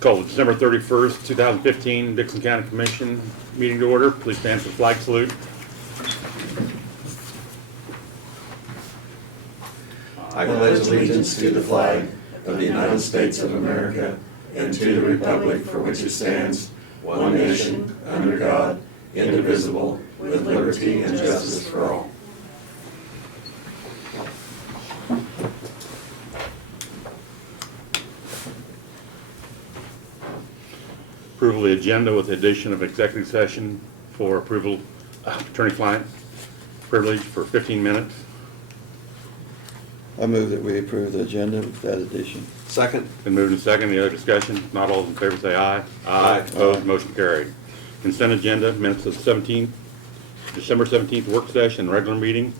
Call the December 31st, 2015 Dixon County Commission meeting to order. Please stand for the flag salute. I pledge allegiance to the flag of the United States of America and to the republic for which it stands, one nation, under God, indivisible, with liberty and justice for all. Approval of the agenda with the addition of executive session for approval attorney-client privilege for 15 minutes. I move that we approve the agenda with that addition. Second. Been moved and seconded. Any other discussion? Not all those in favor say aye. Aye. Opposed, motion carried. Consent agenda, minutes of December 17th work session, regular meeting.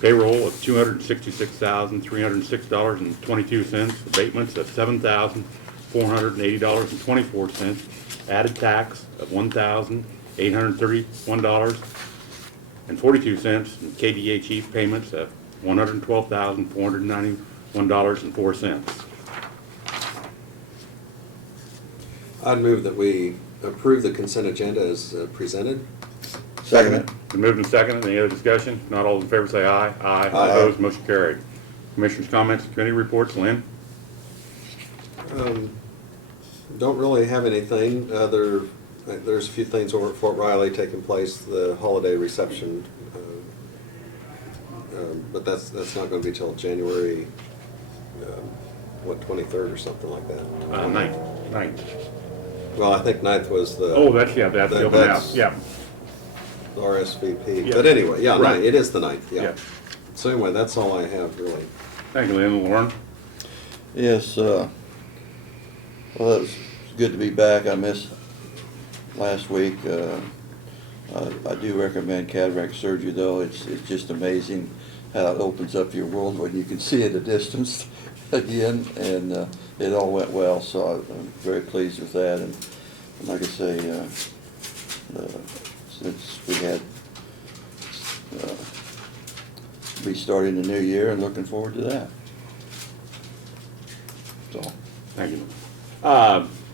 Payroll of $266,306.22. Abatements of $7,480.24. Added tax of $1,831.42. And KDHE payments of $112,491.04. I'd move that we approve the consent agenda as presented. Second. Been moved and seconded. Any other discussion? Not all in favor say aye. Aye. Opposed, motion carried. Commissioners' comments, committee reports. Lynn? Don't really have anything. There's a few things over at Fort Riley taking place, the holiday reception, but that's not going to be till January, 23rd or something like that. Ninth. Well, I think 9th was the. Oh, that's the open house. Yeah. The RSVP. Yeah. But anyway, yeah, Right. 9th. It is the 9th, yeah. Yeah. So anyway, that's all I have really. Thank you, Lynn. Lauren? Yes, well, it was good to be back. I missed last week. I do recommend cataract surgery, though. It's just amazing how it opens up your world when you can see at a distance again, and it all went well, so I'm very pleased with that. And like I say, since we had restarting the new year and looking forward to that. So, Thank you.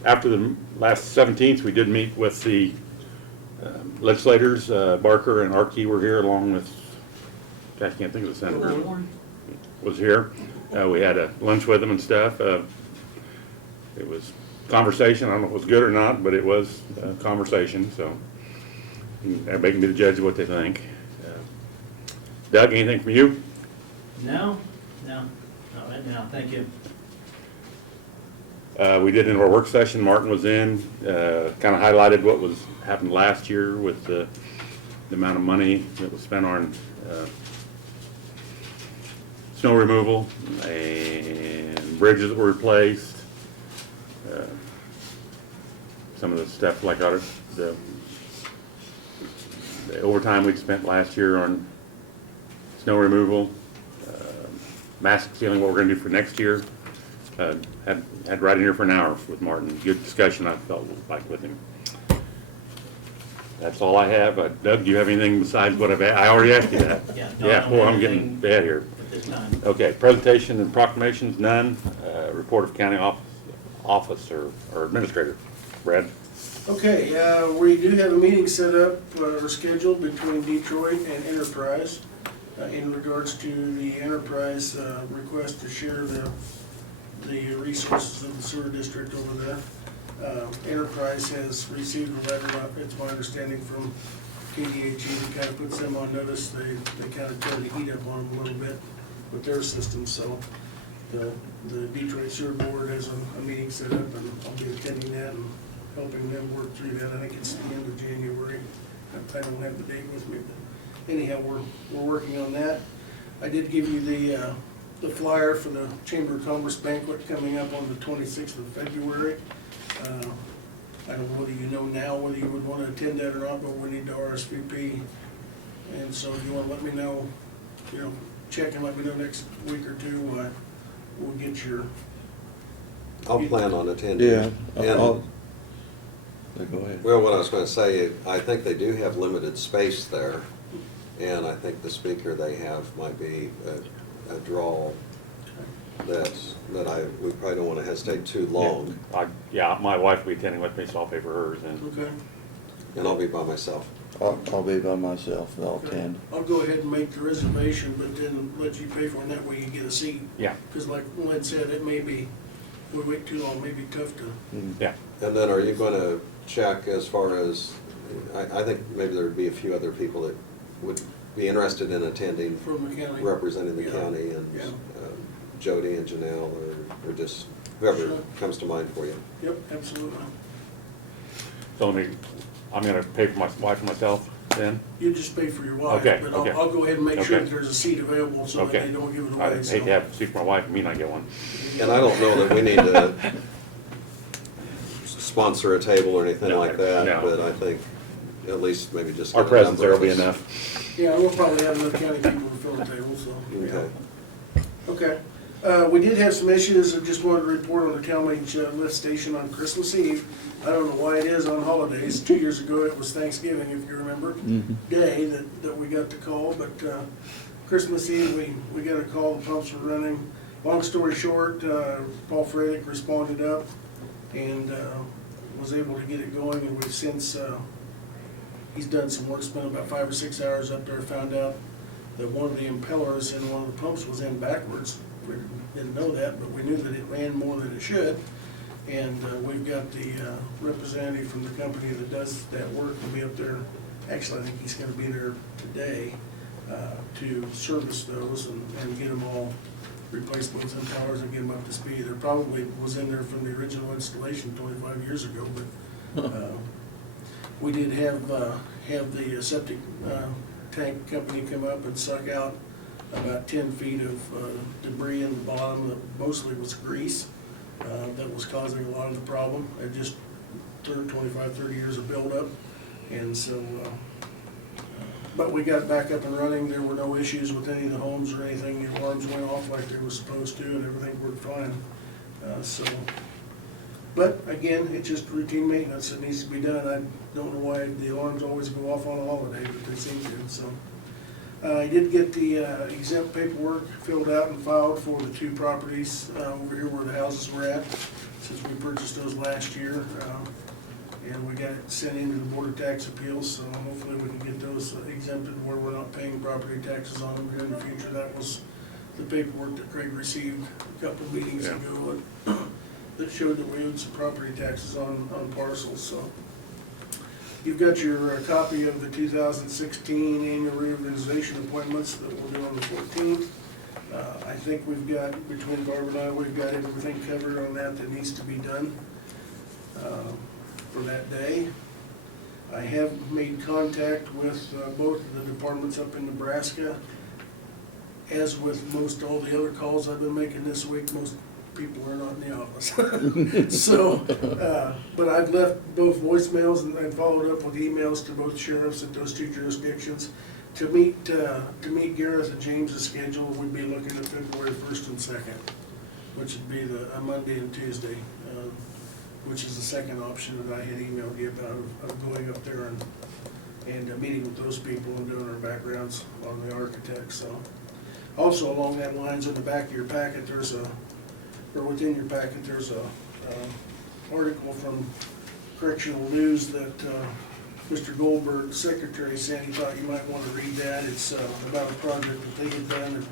After the last 17th, we did meet with the legislators. Barker and Arkey were here along with, I can't think of the senator, was here. We had a lunch with them and stuff. It was conversation. I don't know if it was good or not, but it was conversation. So everybody can be the judge of what they think. Doug, anything from you? No, not right now, thank you. We did in our work session, Martin was in, kind of highlighted what was happened last year with the amount of money that was spent on snow removal and bridges that were replaced. Some of the stuff like the overtime we'd spent last year on snow removal, mask sealing, what we're going to do for next year. Had right in here for an hour with Martin. Good discussion, I felt like, with him. That's all I have. Doug, do you have anything besides what I already asked you that? Yeah, Yeah, boy, I'm getting bad here. At this time. Okay, presentation and proclamations, none. Report of county officer or administrator. Brad? Okay, we do have a meeting set up or scheduled between Detroit and Enterprise in regards to the Enterprise request to share the resources of the sewer district over there. Enterprise has received a letter, it's my understanding, from KDHE that kind of puts them on notice. They kind of turn the heat up on them a little bit with their system, so the Detroit Sewer Board has a meeting set up, and I'll be attending that and helping them work through that. I think it's the end of January. I don't have the date with me, but anyhow, we're working on that. I did give you the flyer for the Chamber of Commerce banquet coming up on the 26th of February. I don't know whether you know now whether you would want to attend that or not, but we need to RSVP. And so if you want to let me know, check and let me know next week or two, we'll get your. I'll plan on attending. yeah. And- Go ahead. Well, what I was going to say, I think they do have limited space there, and I think the speaker they have might be a draw that we probably don't want to hesitate too long, Yeah, my wife will be attending with me, so I'll pay for hers, and Okay. and I'll be by myself. I'll be by myself, I'll attend. I'll go ahead and make the reservation, but then let you pay for it, and that way you get a seat. yeah, Because like Lynn said, it may be, if we wait too long, it may be tough to, yeah. And then are you going to check as far as, I think maybe there'd be a few other people that would be interested in attending, from the county. representing the Yeah. county, and Yeah. Jody and Janelle, or just whoever Sure. comes to mind for you. Yep, absolutely. So I'm gonna pay for my wife and myself then? You just pay for your wife, Okay, but okay. I'll go ahead and make sure Okay. that there's a seat available so that Okay. they don't give it I away. hate so. to have to see for my wife and me not get one. And I don't know that we need to sponsor a table or anything No, like that, no. but I think at least maybe just. Our get a presence number there of will be us. enough. Yeah, we'll probably have enough county people to fill the table, so. yeah. Okay. Okay. We did have some issues. I just wanted to report on the Talmadge lift station on Christmas Eve. I don't know why it is on holidays. 2 years ago, it was Thanksgiving, if you remember, day that we got the call. But Christmas Eve, we got a call, the pumps were running. Long story short, Paul Fredick responded up and was able to get it going. And we've since, he's done some work, spent about 5 or 6 hours up there, found out that one of the impellers in one of the pumps was in backwards. We didn't know that, but we knew that it ran more than it should. And we've got the representative from the company that does that work will be up there. Actually, I think he's gonna be there today to service those and get them all, replace those impellers and get them up to speed. There probably was in there from the original installation 25 years ago, but we did have the septic tank company come up and suck out about 10 feet of debris in the bottom that mostly was grease that was causing a lot of the problem. It just 25, 30 years of buildup. And so, but we got back up and running. There were no issues with any of the homes or anything. The alarms went off like they were supposed to and everything worked fine. But again, it's just routine maintenance that needs to be done. I don't know why the alarms always go off on a holiday, but they seem to, so. I did get the exempt paperwork filled out and filed for the 2 properties over here where the houses were at, since we purchased those last year. And we got it sent into the Board of Tax Appeals, so hopefully we can get those exempted where we're not paying property taxes on them here in the future. That was the paperwork that Craig received a couple of meetings Yeah. ago that showed that we owed some property taxes on parcels, so. You've got your copy of the 2016 annual reorganization appointments that we'll do on the 14th. I think we've got, between Barb and I, we've got everything covered on that needs to be done for that day. I have made contact with both of the departments up in Nebraska. As with most all the other calls I've been making this week, most people are not in the office. So, but I've left both voicemails and I followed up with emails to both sheriffs at those 2 jurisdictions. To meet Gareth and James's schedule, we'd be looking at February 1st and 2nd, which would be a Monday and Tuesday, which is the second option that I had emailed you about of going up there and meeting with those people and doing our backgrounds on the architects. So, also along that lines, in the back of your packet, or within your packet, there's a article from Correctional News that Mr. Goldberg, secretary, said he thought you might want to read that. It's about a project that they had done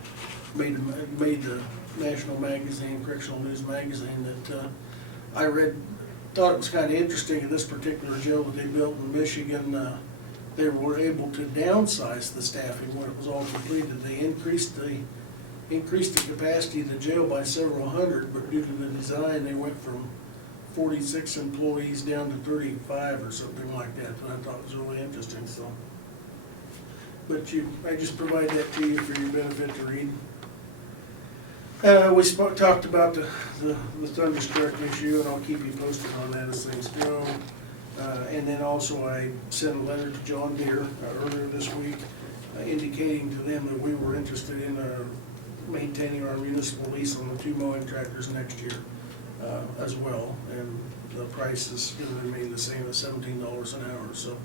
and made the national magazine, Correctional News magazine, that I read, thought it was kind of interesting. In this particular jail that they built in Michigan, they were able to downsize the staffing when it was all completed. They increased the capacity of the jail by several hundred, but due to the design, they went from 46 employees down to 35 or something like that, and I thought was really interesting, so. But I just provide that to you for your benefit to read. We talked about the thunderstruck issue, and I'll keep you posted on that as things go. And then also I sent a letter to John Deere earlier this week indicating to them that we were interested in maintaining our municipal lease on the 2 mowing tractors next year as well. And the price is going to remain the same at $17 an hour. So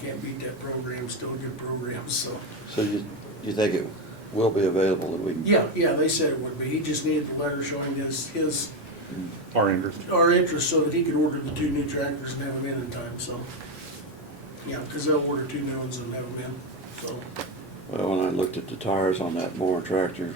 can't beat that program, still a good program. So So you think will be available that we can. Yeah, they said it would be. He just needed the letter showing his, Our interest. our interest so that he could order the 2 new tractors and have them in time, so. Yeah, because they'll order 2 new ones and have them in, so. Well, when I looked at the tires on that mower tractor,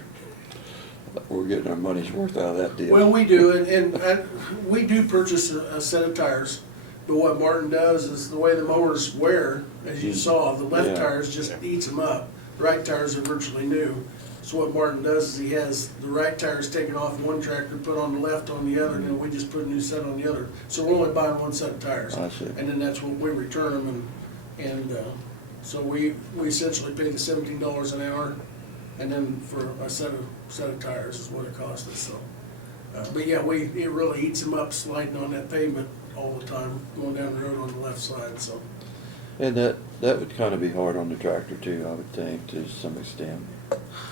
we're getting our money's worth out of that deal. Well, we do, we do purchase a set of tires, but what Martin does is the way the mowers wear, as you saw, the left Yeah. tires just eats them up. Right tires are virtually new. So what Martin does is he has the right tires taken off one tractor, put on the left on the other, and then we just put a new set on the other. So we're only buying one set of tires. I see. And then that's when we return them, and so we essentially pay the $17 an hour, and then for a set of tires is what it costs us, so. But yeah, it really eats them up sliding on that pavement all the time, going down the road on the left side, so. And that would kind of be hard on the tractor too, I would think, to some extent.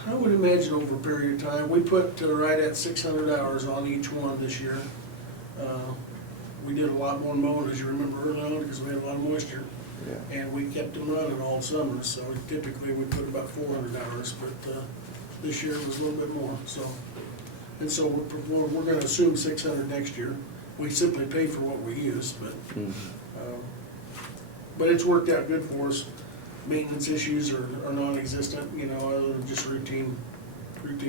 I would imagine over a period of time, we put right at 600 hours on each one this year. We did a lot more mowing, as you remember early on, because we had a lot of moisture. Yeah. And we kept them running all summer, so typically we put about 400 hours, but this year it was a little bit more, so. And so we're gonna assume 600 next year. We simply pay for what we use, but it's worked out good for us. Maintenance issues are non-existent, you know, other than just routine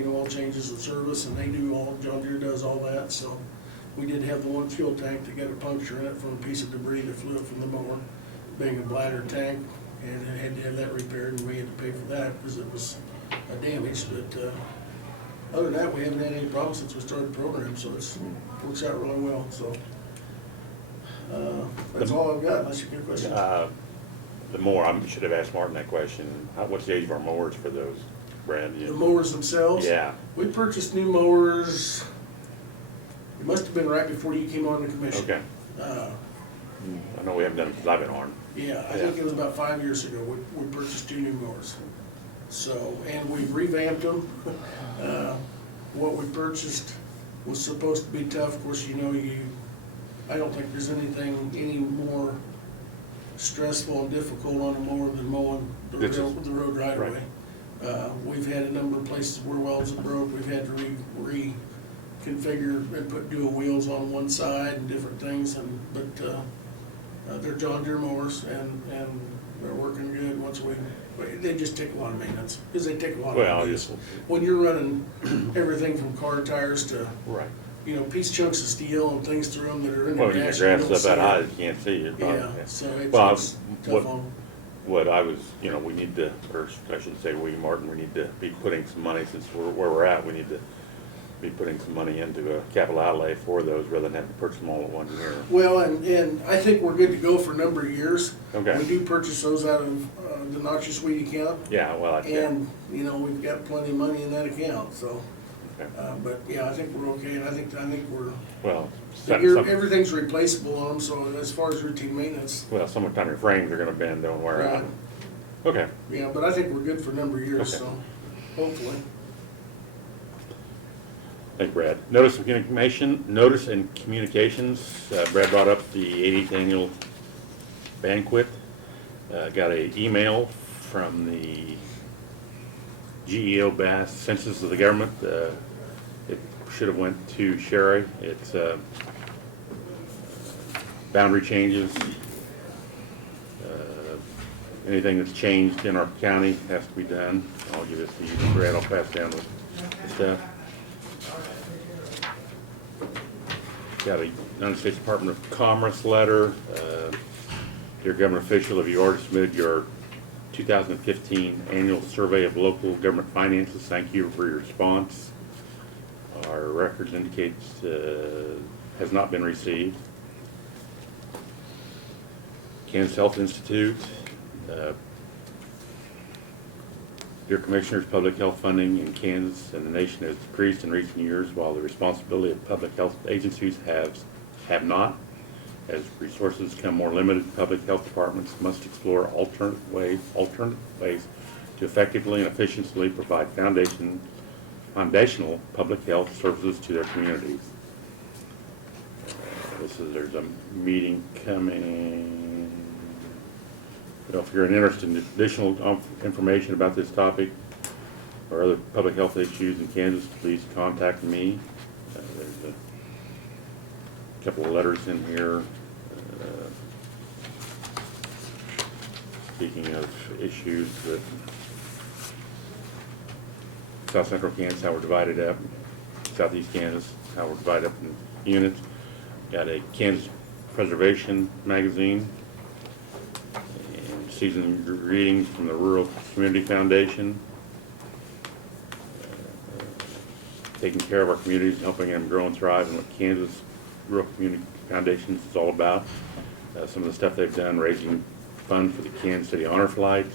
oil changes and service, and they do all, John Deere does all that, so. We did have the one fuel tank that got a puncture in it from a piece of debris that flew up from the mower, being a bladder tank, and I had to have that repaired, and we had to pay for that because it was damaged, but other than that, we haven't had any problems since we started the program, so it works out really well, so. That's all I've got, unless you got a question. The mower, I should have asked Martin that question. What's the age of our mowers for those, Brad? The mowers themselves? Yeah. We purchased new mowers, it must have been right before you came on the commission. Okay. I know we haven't done it since I've been on. Yeah, I think it was about 5 years ago, we purchased 2 new mowers. So, and we've revamped them. What we purchased was supposed to be tough, of course, you know, I don't think there's anything any more stressful and difficult on a mower than mowing the road right away. We've had a number of places where wells have broke, we've had to reconfigure and put dual wheels on one side and different things, but they're John Deere mowers and they're working good they just take a lot of maintenance, because they take a lot of maintenance. When you're running everything from car tires to, Right. you know, piece chunks of steel and things through them that are in the Well, you dash. can grab you don't stuff that see high it. that you can't see it. Yeah, so Well, it's tough on them. What I was, we need to, or I shouldn't say we, Martin, we need to be putting some money, since we're where we're at, we need to be putting some money into a capital outlay for those rather than having to purchase them all at 1 year. Well, and I think we're good to go for a number of years. Okay. We do purchase those out of the noxious weed account, Yeah, well, and, you know, we've got plenty of money in that account, so. okay. But, yeah, I think we're okay, and I think we're, Well, everything's replaceable on them, so as far as routine maintenance, summertime your frames are gonna bend, don't wear out. Right. Okay. yeah, but I think we're good for a number of years, Okay. so, hopefully. Thank you, Brad. Notice and communications. Brad brought up the 80th annual banquet. Got an email from the GEO Bass Census of the Government. It should have went to Sherry. It's boundary changes. Anything that's changed in our county has to be done. I'll give it to you, Brad. I'll pass down the stuff. Got a United States Department of Commerce letter. Dear government official, have you already submitted your 2015 annual survey of local government finances? Thank you for your response. Our records indicates has not been received. Kansas Health Institute. Dear Commissioners, public health funding in Kansas and the nation has decreased in recent years, while the responsibility of public health agencies have not. As resources become more limited, public health departments must explore alternate ways to effectively and efficiently provide foundational public health services to their communities. There's a meeting coming. If you're interested in additional information about this topic, or other public health issues in Kansas, please contact me. There's a couple of letters in here. Speaking of issues that South Central Kansas, how we're divided up, Southeast Kansas, how we're divided up in units. Got a Kansas Preservation magazine, and seasonal readings from the Rural Community Foundation. Taking care of our communities, helping them grow and thrive, and what Kansas Rural Community Foundation is all about. Some of the stuff they've done, raising funds for the Kansas City Honor Flight,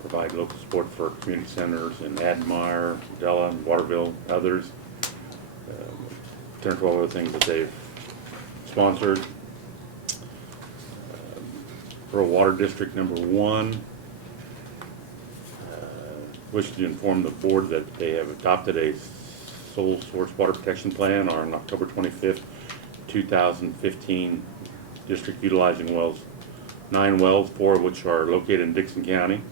provide local support for community centers in Admire, Della, and Waterville, others. 10 or 12 other things that they've sponsored. Rural Water District number 1. Wish to inform the board that they have adopted a sole source water protection plan on October 25th, 2015 district utilizing 9 wells, 4 of which are located in Dixon County.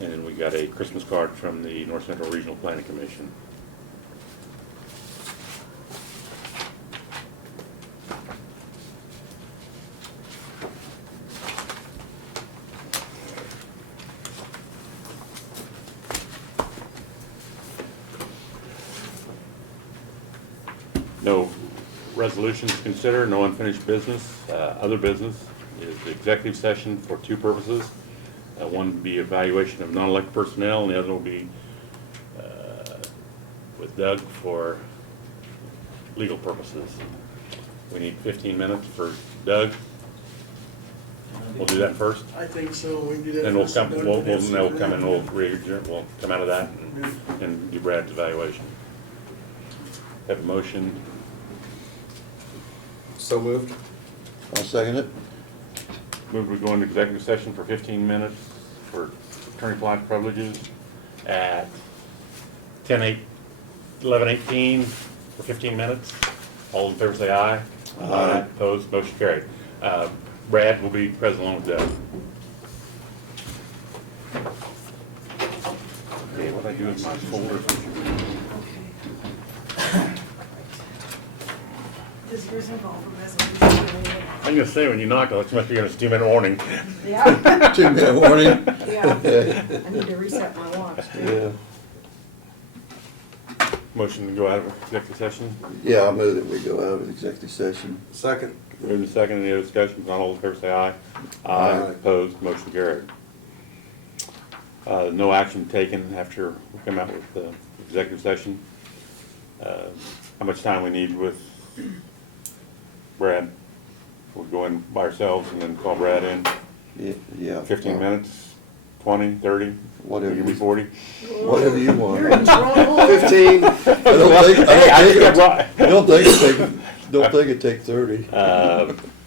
And then we got a Christmas card from the North Central Regional Planning Commission. No resolutions to consider, no unfinished business. Other business is the executive session for 2 purposes. One would be evaluation of non-elected personnel, and the other will be with Doug for legal purposes. We need 15 minutes for Doug. We'll do that first. I think so, we can do that. Then we'll first, come, Doug, we'll and then come and we'll superintendent. we'll come out of that and do Brad's evaluation. Have a motion. So moved. I'll second it. Move we go into executive session for 15 minutes for attorney-client privileges at 11:18 for 15 minutes. All in favor say aye. Aye. Opposed, motion carried. Brad will be present along with Doug. Okay, what I do with my folder? Does yours involve a resolution? I'm gonna say when you knock, it must be a 2-minute warning. Yeah, 2-minute warning. yeah. I need to reset my watch too. Yeah. Motion to go out of executive session. Yeah, I'll move that we go out of executive session. Second. Move in second, any other discussion? Not all in favor say aye. Aye. Opposed, motion carried. No action taken after we come out with the executive session. How much time we need with Brad? We'll go in by ourselves and then call Brad in. Yeah. 15 minutes, 20, 30, Whatever give me you, 40. whatever you want. You're in trouble. 15. I don't think, Hey, I think I brought. don't think it'd take 30.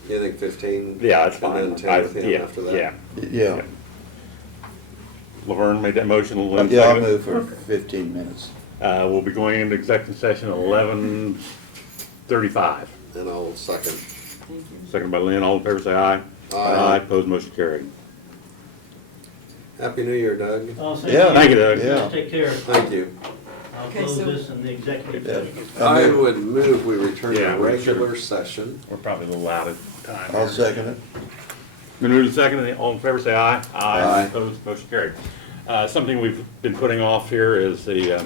You think 15? Yeah, that's fine. And then 10 with him Yeah, after that? Yeah. Yeah. Laverne made that motion. Lynn Yeah, I'll seconded it. move for 15 minutes. We'll be going into executive session at 11:35. And I'll second. Thank you. Second by Lynn, all in favor say aye. Aye. Opposed, motion carried. Happy New Year, Doug. Oh, Yeah. Thank you, Doug. Yeah. Take care. Thank you. I'll Okay, close so- this in the executive Yeah. session. I would move we return Yeah, to we regular should. session. We're probably a little out of time. I'll second it. Been moved and seconded, all in favor say aye. Aye. Opposed, motion carried. Something we've been putting off here is the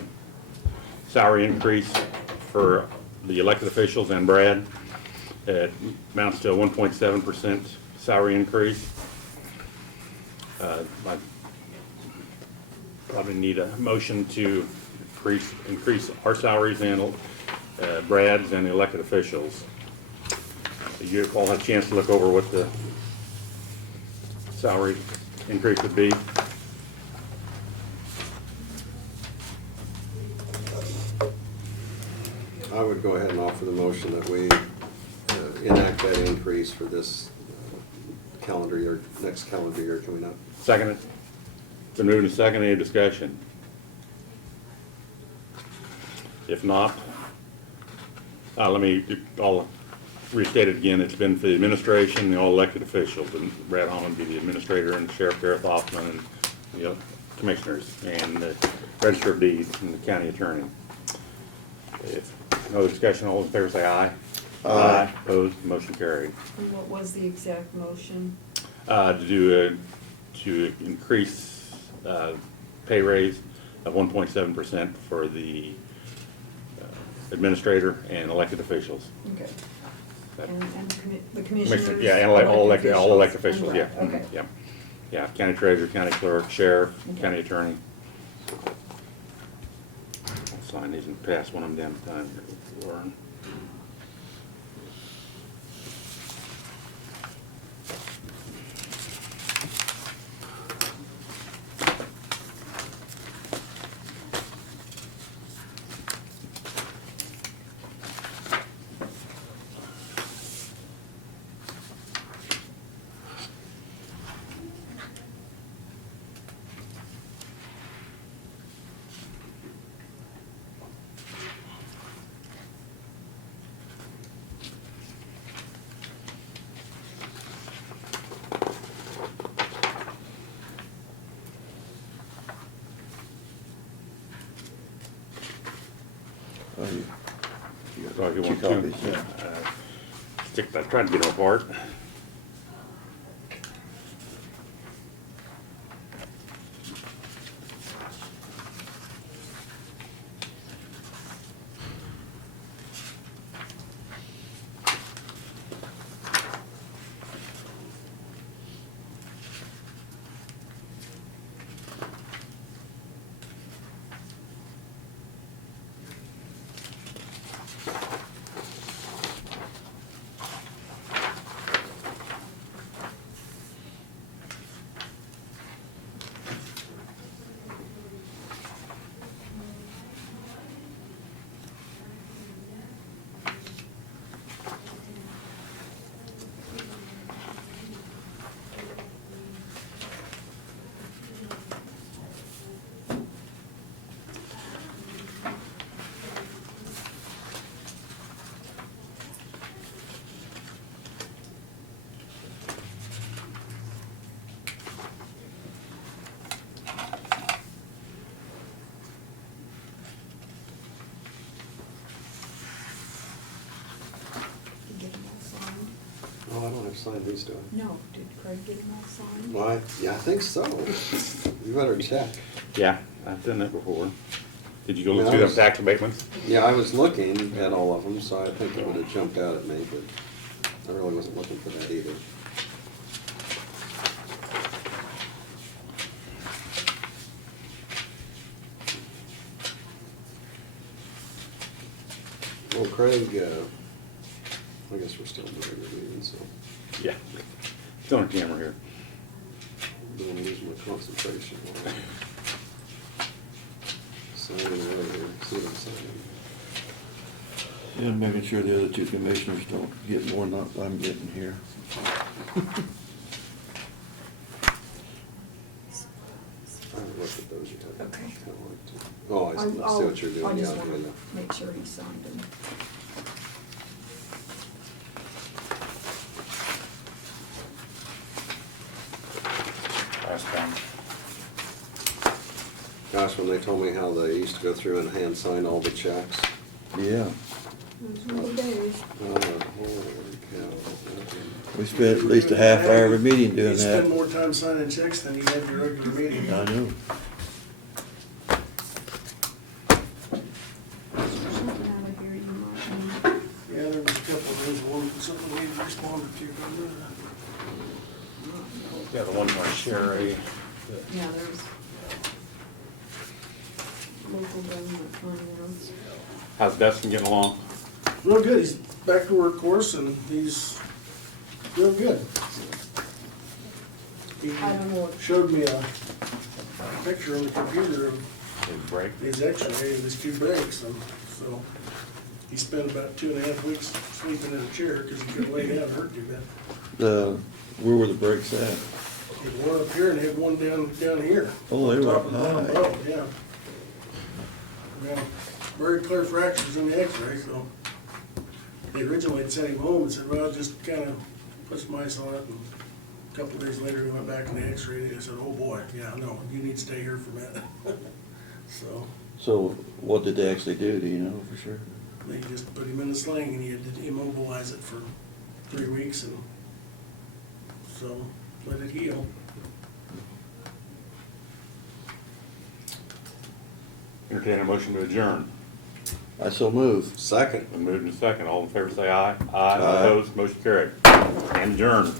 salary increase for the elected officials and Brad. It amounts to a 1.7% salary increase. I probably need a motion to increase our salaries and Brad's and the elected officials. You all had a chance to look over what the salary increase would be. I would go ahead and offer the motion that we enact that increase for this calendar year, next calendar year, can we not? Second it. Been moved and seconded. Any discussion? If not, I'll restate it again. It's been for the administration, the all elected officials, and Brad Holland be the administrator, and Sheriff Gareth Hoffman, and the commissioners and the register of deeds and the county attorney. If no discussion, all in favor say aye. Aye. Opposed, motion carried. And what was the exact motion? To increase pay raise of 1.7% for the administrator and elected officials. Okay. That- And the Commissioner, commissioners? yeah, and all elected officials, yeah. And- Okay. Yeah, yeah, county treasurer, county clerk, sheriff, Okay. county attorney. I'll sign these and pass one of them down time here, Warren. Oh, you So if you Two want copies, to, yeah. stick, I tried to get them apart. Did you get them all signed? Oh, I don't have signed these, do I? No, did Craig get them all signed? Why? Yeah, I think so. You better check. Yeah, I've done that before. Did you go Yeah, look I through them was- tax abatements? Yeah, I was looking at all of them, so I think it would have jumped out at me, but I really wasn't looking for that either. Well, Craig, I guess we're still doing the meeting, so Yeah. It's on camera here. I don't want to lose my concentration. Signing over here, see what I'm signing. And making sure the other two commissioners don't get more than what I'm getting here. I haven't looked at those yet. Okay. Kinda like to- Oh, I see I'll- what you're doing, I yeah, just yeah, want yeah. to make sure he signed them. Last one. Gosh, when they told me how they used to go through and hand sign all the checks. Yeah, Those were the days. Oh, holy cow. we spent at least a half hour of a meeting doing You spend that. more time signing checks than you have your regular meeting. I know. Is there something out of here you might need? Yeah, there was a couple of those, one, something we responded to. Yeah, the one by Sherry. Yeah, there's local government finance. How's Dustin getting along? Real good, he's back to work course and he's real good. He I don't know what, showed me a picture on the computer of Big break? his x-ray of his two breaks, and so he spent about 2.5 weeks sleeping in a chair because he couldn't lay down, it hurt too bad. Where were the breaks at? He had one up here and he had one down here. Oh, they were Top and bottom high. bone, yeah. Yeah, very clear fractures in the x-ray, so they originally had sent him home and said, well, just kind of put some ice on it and A couple days later, we went back and they x-rayed it and said, oh boy, yeah, no, you need to stay here for a minute. So So what did they actually do, do you know for sure? they just put him in a sling and he had to immobilize it for 3 weeks and so let it heal. Entertain a motion to adjourn. I so move. Second. Been moved and second. All in favor say aye. Aye. Opposed, motion carried. And adjourned.